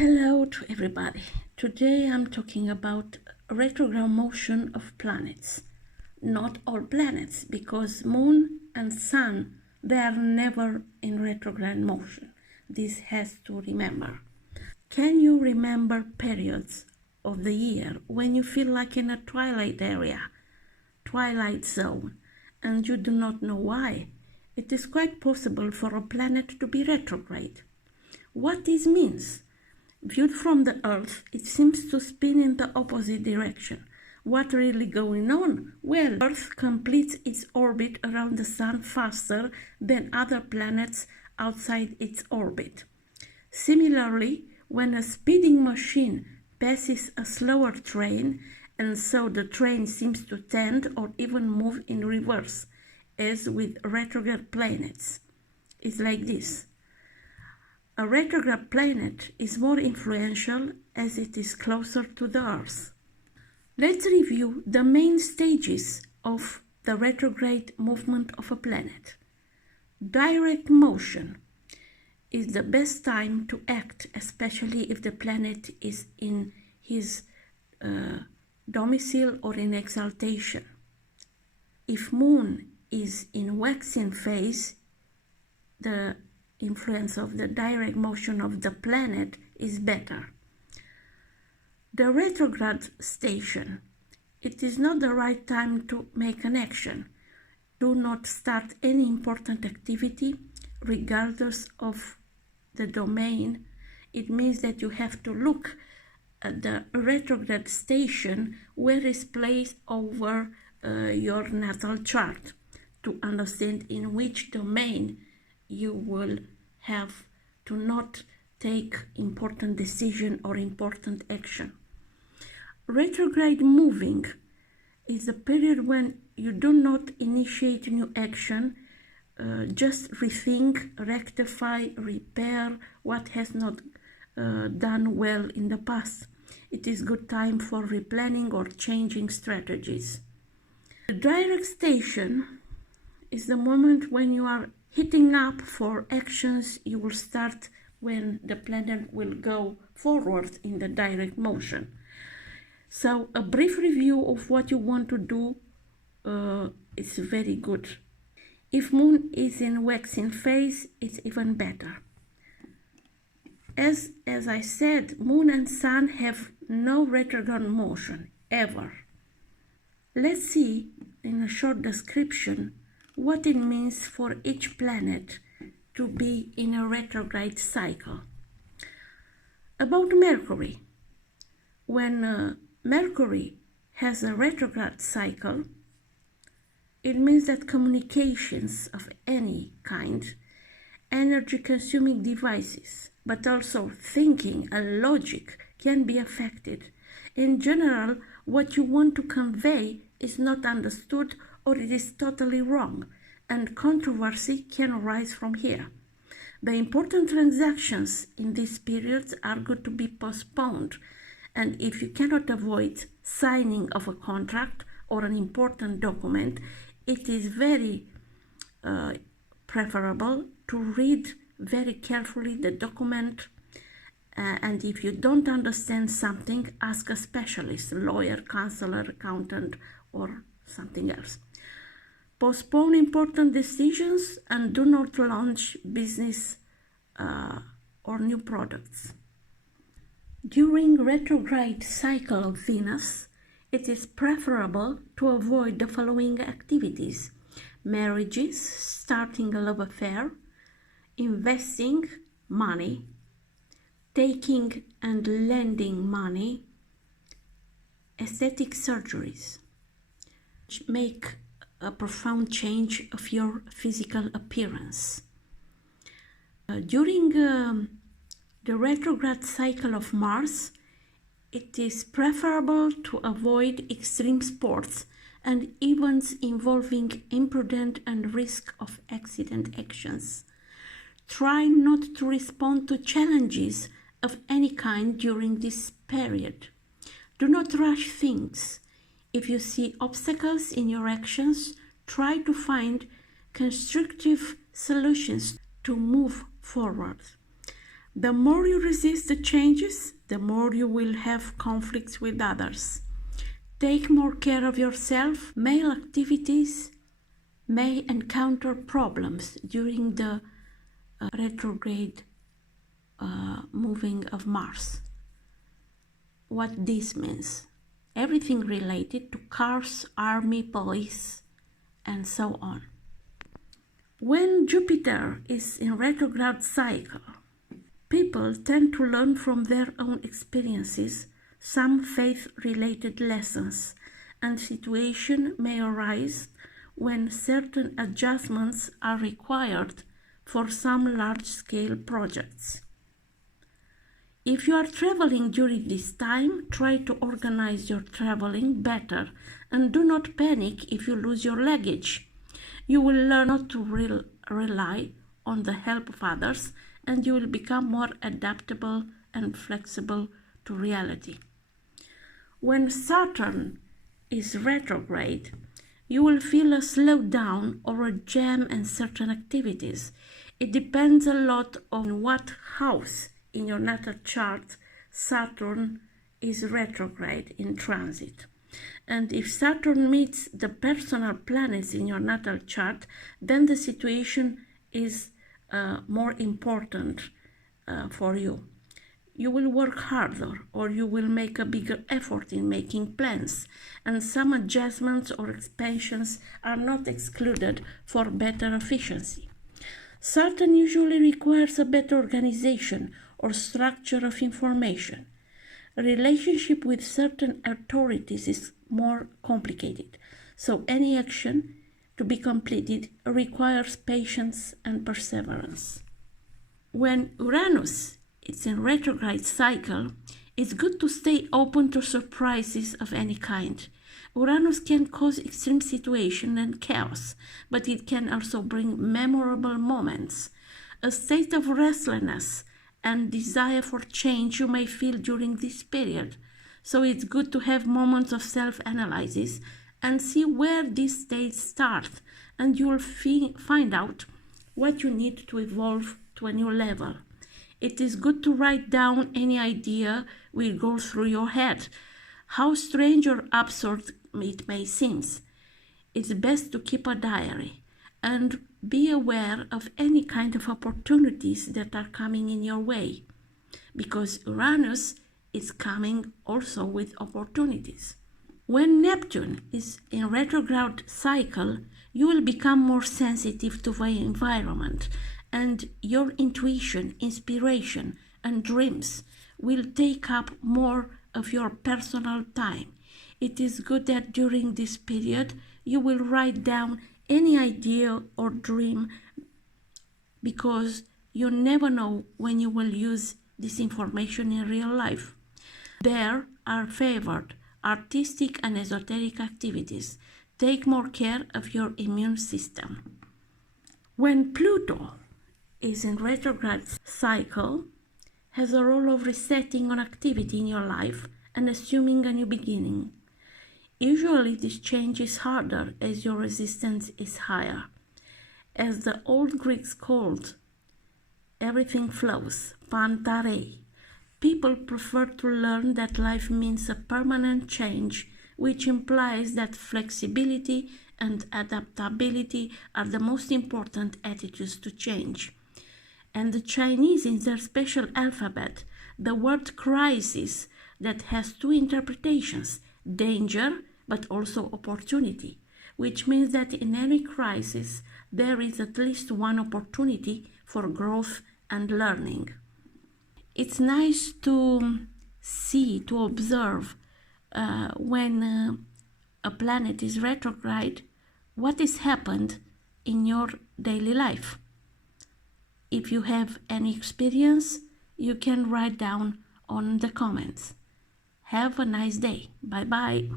Hello to everybody. Today I'm talking about retrograde motion of planets. Not all planets, because Moon and Sun, they are never in retrograde motion. This has to remember. Can you remember periods of the year when you feel like in a twilight area, twilight zone, and you do not know why? It is quite possible for a planet to be retrograde. What this means? Viewed from the Earth, it seems to spin in the opposite direction. What really going on? Well, Earth completes its orbit around the Sun faster than other planets outside its orbit. Similarly, when a speeding machine passes a slower train, and so the train seems to tend or even move in reverse, as with retrograde planets. It's like this. A retrograde planet is more influential as it is closer to the Earth. Let's review the main stages of the retrograde movement of a planet. Direct motion is the best time to act, especially if the planet is in his domicile or in exaltation. If Moon is in waxing phase, the influence of the direct motion of the planet is better. The retrograde station, it is not the right time to make an action. Do not start any important activity regardless of the domain. It means that you have to look at the retrograde station where is placed over your natal chart to understand in which domain you will have to not take important decision or important action. Retrograde moving is a period when you do not initiate new action, just rethink, rectify, repair what has not done well in the past. It is good time for replanning or changing strategies. The direct station is the moment when you are hitting up for actions you will start when the planet will go forward in the direct motion. So a brief review of what you want to do is very good. If Moon is in waxing phase, it's even better. As I said, Moon and Sun have no retrograde motion, ever. Let's see in a short description what it means for each planet to be in a retrograde cycle. About Mercury. When Mercury has a retrograde cycle, it means that communications of any kind, energy-consuming devices, but also thinking and logic can be affected. In general, what you want to convey is not understood or it is totally wrong, and controversy can arise from here. The important transactions in these periods are good to be postponed, and if you cannot avoid signing of a contract or an important document, it is very preferable to read very carefully the document, and if you don't understand something, ask a specialist, lawyer, counselor, accountant, or something else. Postpone important decisions and do not launch business or new products. During retrograde cycle of Venus, it is preferable to avoid the following activities: marriages, starting a love affair, investing money, taking and lending money, aesthetic surgeries, which make a profound change of your physical appearance. During the retrograde cycle of Mars, it is preferable to avoid extreme sports and events involving imprudent and risk of accident actions. Try not to respond to challenges of any kind during this period. Do not rush things. If you see obstacles in your actions, try to find constructive solutions to move forward. The more you resist the changes, the more you will have conflicts with others. Take more care of yourself. Male activities may encounter problems during the retrograde moving of Mars. What this means? Everything related to cars, army, police, and so on. When Jupiter is in retrograde cycle, people tend to learn from their own experiences some faith-related lessons, and situations may arise when certain adjustments are required for some large-scale projects. If you are traveling during this time, try to organize your traveling better and do not panic if you lose your luggage. You will learn not to rely on the help of others, and you will become more adaptable and flexible to reality. When Saturn is retrograde, you will feel a slowdown or a jam in certain activities. It depends a lot on what house in your natal chart Saturn is retrograde in transit. And if Saturn meets the personal planets in your natal chart, then the situation is more important for you. You will work harder, or you will make a bigger effort in making plans, and some adjustments or expansions are not excluded for better efficiency. Saturn usually requires a better organization or structure of information. A relationship with certain authorities is more complicated, so any action to be completed requires patience and perseverance. When Uranus is in retrograde cycle, it's good to stay open to surprises of any kind. Uranus can cause extreme situation and chaos, but it can also bring memorable moments. A state of restlessness and desire for change you may feel during this period. So it's good to have moments of self-analysis and see where these states start, and you will find out what you need to evolve to a new level. It is good to write down any idea will go through your head, how strange or absurd it may seem. It's best to keep a diary and be aware of any kind of opportunities that are coming in your way, because Uranus is coming also with opportunities. When Neptune is in retrograde cycle, you will become more sensitive to the environment, and your intuition, inspiration, and dreams will take up more of your personal time. It is good that during this period you will write down any idea or dream, because you never know when you will use this information in real life. There are favored artistic and esoteric activities. Take more care of your immune system. When Pluto is in retrograde cycle, has a role of resetting an activity in your life and assuming a new beginning. Usually this change is harder as your resistance is higher. As the old Greeks called everything flows, pantare. People prefer to learn that life means a permanent change, which implies that flexibility and adaptability are the most important attitudes to change. And the Chinese, in their special alphabet, the word crisis that has two interpretations, danger but also opportunity, which means that in any crisis there is at least one opportunity for growth and learning. It's nice to see, to observe when a planet is retrograde, what has happened in your daily life. If you have any experience, you can write down on the comments. Have a nice day. Bye-bye.